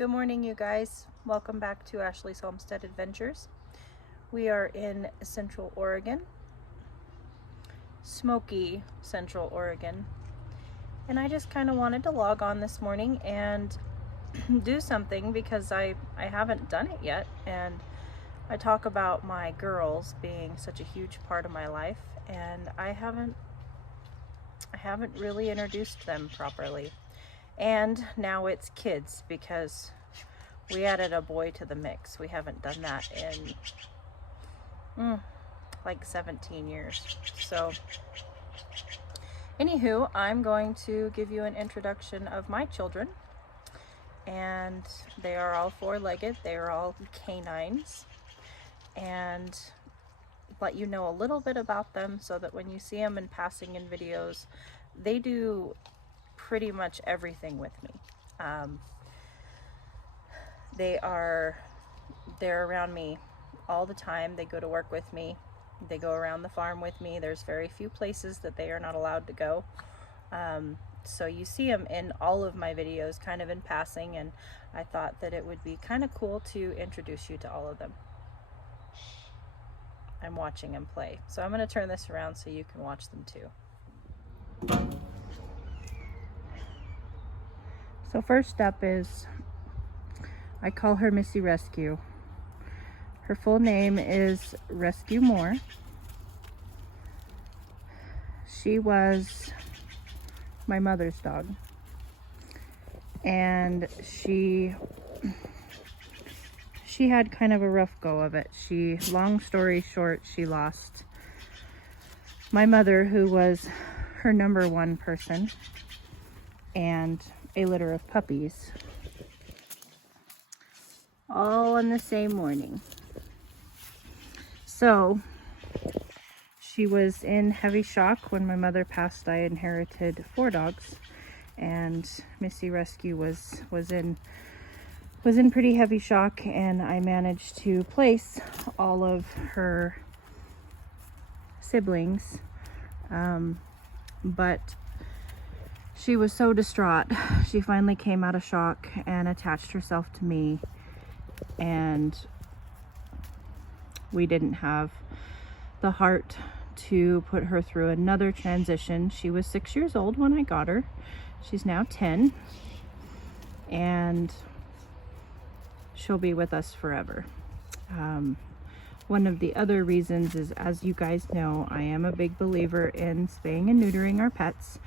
Good morning, you guys. Welcome back to Ashley's Homestead Adventures. We are in Central Oregon, smoky Central Oregon, and I just kind of wanted to log on this morning and do something because I haven't done it yet, and I talk about my girls being such a huge part of my life, and I haven't really introduced them properly. And now it's kids because we added a boy to the mix. We haven't done that in like 17 years. So anywho, I'm going to give you an introduction of my children, and they are all four-legged. They are all canines, and let you know a little bit about them so that when you see them in passing in videos, they do pretty much everything with me. They're around me all the time. They go to work with me. They go around the farm with me. There's very few places that they are not allowed to go. So you see them in all of my videos kind of in passing, and I thought that it would be kind of cool to introduce you to all of them. I'm watching them play. So I'm going to turn this around so you can watch them too. So first up is, I call her Missy Rescue. Her full name is Rescue Moore. She was my mother's dog, and she had kind of a rough go of it. Long story short, she lost my mother, who was her number one person, and a litter of puppies, all in the same morning. So she was in heavy shock when my mother passed. I inherited 4 dogs, and Missy Rescue was in pretty heavy shock, and I managed to place all of her siblings, but she was so distraught. She finally came out of shock and attached herself to me, and we didn't have the heart to put her through another transition. She was 6 years old when I got her. She's now 10, and she'll be with us forever. One of the other reasons is, as you guys know, I am a big believer in spaying and neutering our pets.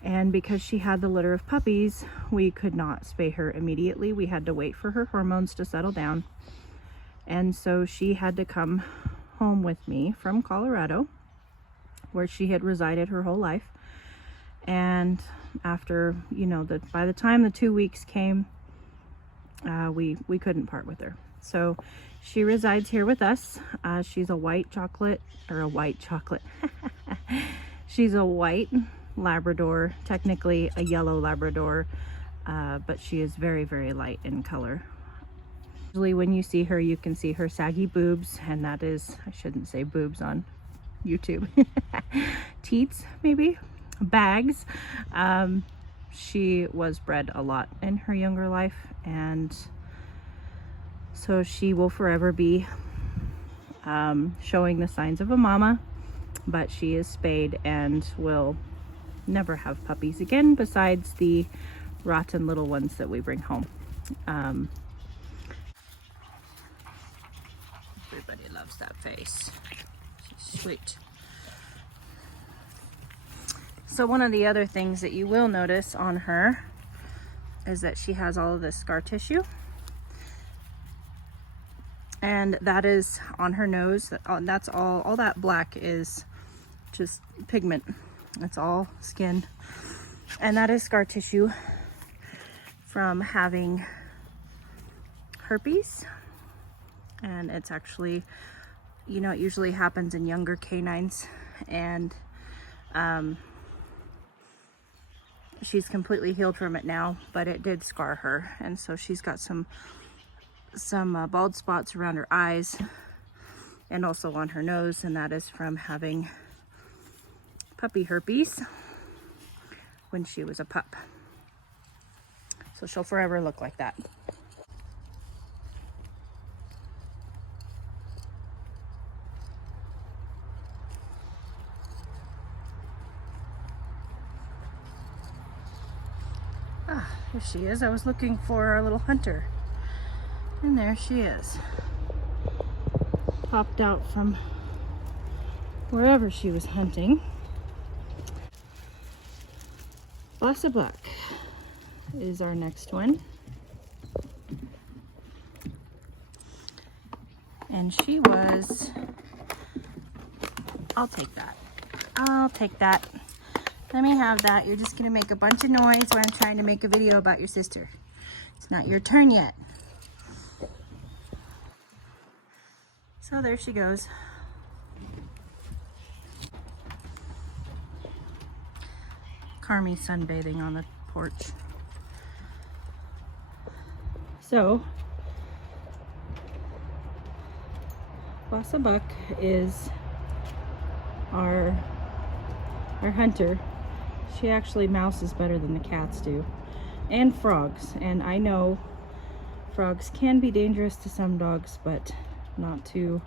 And because she had the litter of puppies, we could not spay her immediately. We had to wait for her hormones to settle down. And so she had to come home with me from Colorado, where she had resided her whole life. And after, by the time the 2 weeks came, we couldn't part with her. So she resides here with us. She's a white chocolate. She's a white Labrador, technically a yellow Labrador, but she is very, very light in color. Usually when you see her, you can see her saggy boobs, and that is, I shouldn't say boobs on YouTube, teats maybe, bags. She was bred a lot in her younger life, and so she will forever be showing the signs of a mama, but she is spayed and will never have puppies again, besides the rotten little ones that we bring home. Everybody loves that face. She's sweet. So one of the other things that you will notice on her is that she has all of this scar tissue, and that is on her nose. That's all that black is just pigment. It's all skin, and that is scar tissue from having herpes. And it's actually, it usually happens in younger canines, and she's completely healed from it now, but it did scar her, and so she's got some bald spots around her eyes and also on her nose, and that is from having puppy herpes when she was a pup. So she'll forever look like that. There she is. I was looking for our little hunter. And there she is. Popped out from wherever she was hunting. Buck is our next one. And she was, I'll take that. I'll take that. Let me have that. You're just gonna make a bunch of noise while I'm trying to make a video about your sister. It's not your turn yet. So there she goes. Carmi sunbathing on the porch. So, Buck is our hunter. She actually mouses better than the cats do, and frogs. And I know frogs can be dangerous to some dogs, but not to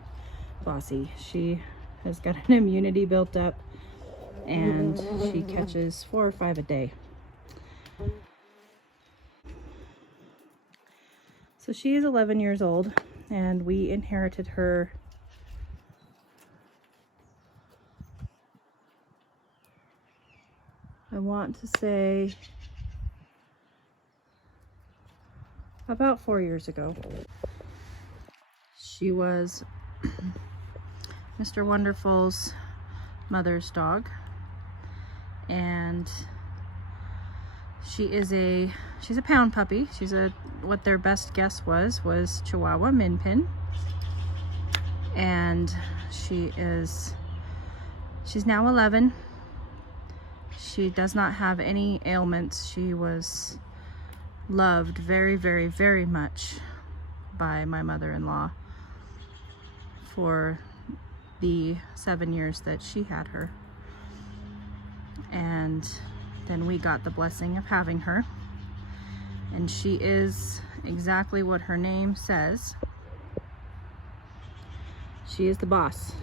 Bossy. She has got an immunity built up, and she catches 4 or 5 a day. So she is 11 years old, and we inherited her I want to say about 4 years ago. She was Mr. Wonderful's mother's dog, and she's a pound puppy. She's what their best guess was Chihuahua Min Pin, and she's now 11. She does not have any ailments. She was loved very, very, very much by my mother-in-law for the 7 years that she had her. And then we got the blessing of having her. And she is exactly what her name says. She is the boss.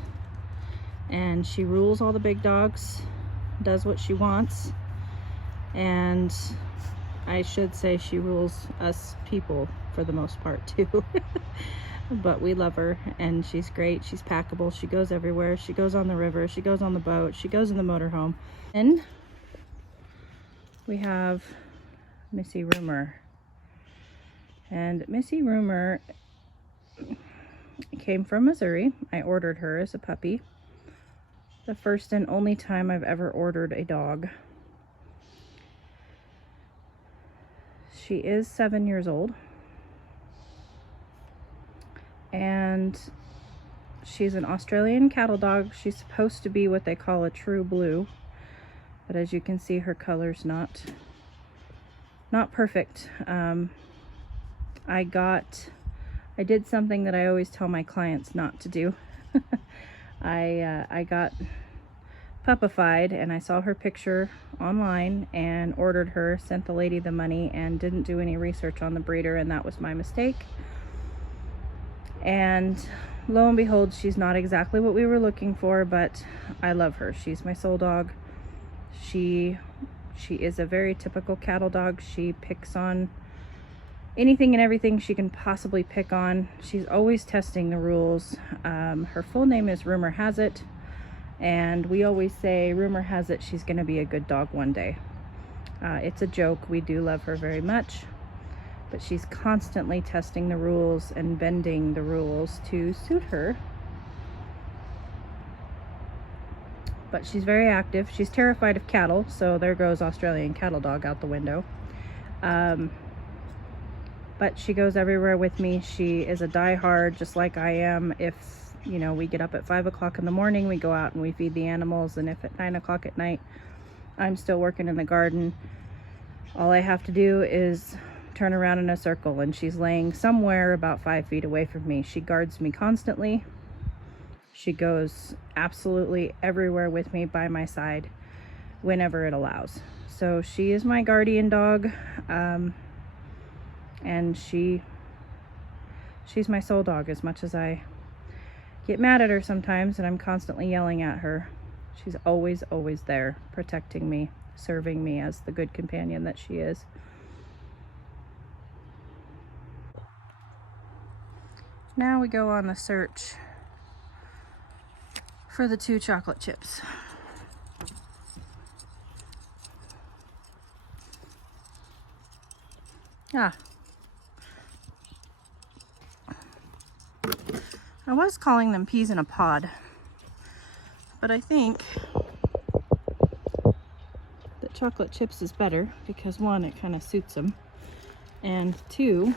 And she rules all the big dogs, does what she wants, and I should say she rules us people for the most part too. But we love her, and she's great. She's packable. She goes everywhere. She goes on the river. She goes on the boat. She goes in the motorhome. And we have Missy Rumor. And Missy Rumor came from Missouri. I ordered her as a puppy. The first and only time I've ever ordered a dog. She is 7 years old. And she's an Australian cattle dog. She's supposed to be what they call a true blue. But as you can see, her color's not perfect. I did something that I always tell my clients not to do. I got puppified, and I saw her picture online and ordered her, sent the lady the money, and didn't do any research on the breeder, and that was my mistake. And lo and behold, she's not exactly what we were looking for, but I love her. She's my soul dog. She is a very typical cattle dog. She picks on anything and everything she can possibly pick on. She's always testing the rules. Her full name is Rumor Has It, and we always say, rumor has it she's gonna be a good dog one day. It's a joke. We do love her very much, but she's constantly testing the rules and bending the rules to suit her. But she's very active. She's terrified of cattle, so there goes Australian cattle dog out the window. But she goes everywhere with me. She is a diehard, just like I am. If, you know, we get up at 5 o'clock in the morning, we go out and we feed the animals, and if at 9 o'clock at night I'm still working in the garden, all I have to do is turn around in a circle, and she's laying somewhere about 5 feet away from me. She guards me constantly. She goes absolutely everywhere with me, by my side, whenever it allows. So she is my guardian dog, and she's my soul dog. As much as I get mad at her sometimes and I'm constantly yelling at her, she's always there, protecting me, serving me as the good companion that she is. Now we go on the search for the 2 chocolate chips. Ah. I was calling them peas in a pod, but I think that chocolate chips is better because 1, it kind of suits them, and 2,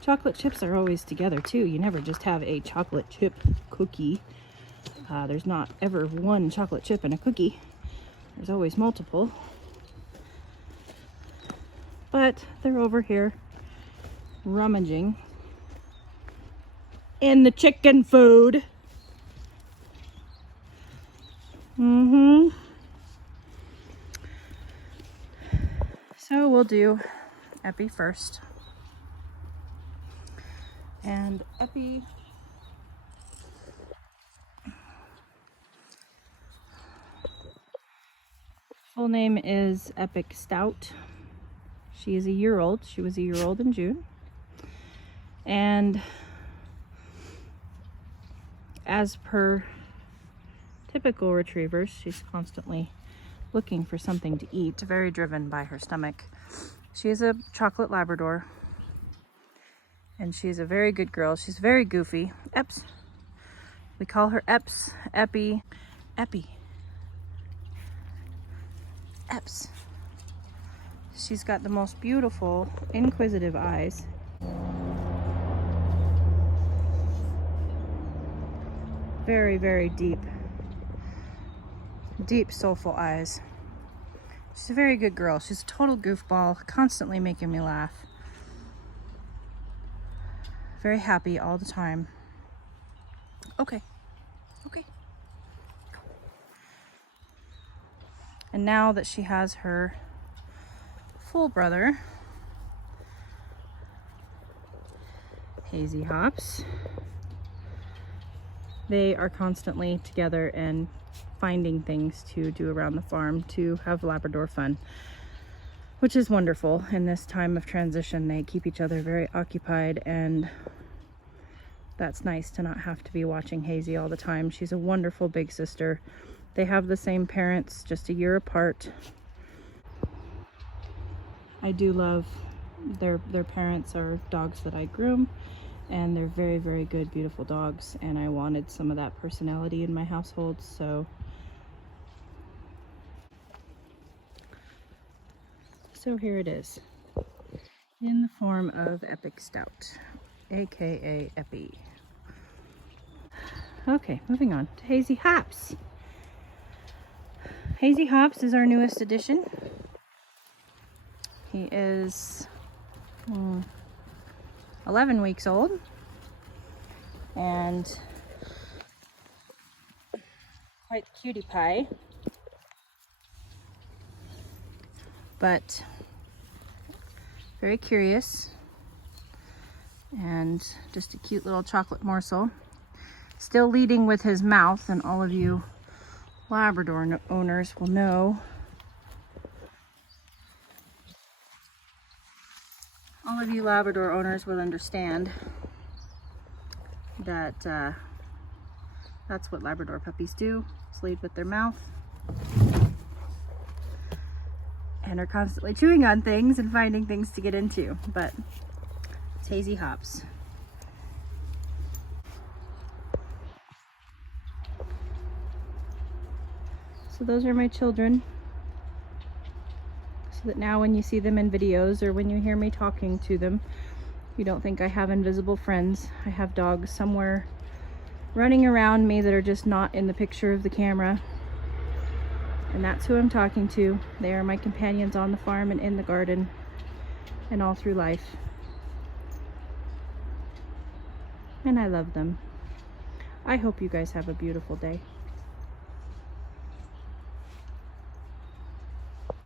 chocolate chips are always together too. You never just have a chocolate chip cookie. There's not ever 1 chocolate chip in a cookie. There's always multiple. But they're over here rummaging in the chicken food. So we'll do Epi first. And Epi full name is Epic Stout. She is a year old. She was a year old in June. And as per typical retrievers, she's constantly looking for something to eat, very driven by her stomach. She is a chocolate Labrador, and she's a very good girl. She's very goofy. Eps. We call her Eps, Epi, Epi. Eps. She's got the most beautiful, inquisitive eyes. Very, very deep, soulful eyes. She's a very good girl. She's a total goofball, constantly making me laugh. Very happy all the time. Okay. And now that she has her full brother, Hazy Hops, they are constantly together and finding things to do around the farm to have Labrador fun, which is wonderful. In this time of transition, they keep each other very occupied, and that's nice to not have to be watching Hazy all the time. She's a wonderful big sister. They have the same parents, just a year apart. I do love their parents are dogs that I groom, and they're very, very good, beautiful dogs, and I wanted some of that personality in my household, so here it is, in the form of Epic Stout, aka Epi. Okay, moving on to Hazy Hops. Hazy Hops is our newest addition. He is 11 weeks old, and quite the cutie pie, but very curious, and just a cute little chocolate morsel. Still leading with his mouth, and all of you Labrador owners will know. All of you Labrador owners will understand that that's what Labrador puppies do, is lead with their mouth, and are constantly chewing on things and finding things to get into. But it's Hazy Hops. So those are my children, so that now when you see them in videos or when you hear me talking to them, you don't think I have invisible friends. I have dogs somewhere running around me that are just not in the picture of the camera, and that's who I'm talking to. They are my companions on the farm and in the garden and all through life, and I love them. I hope you guys have a beautiful day.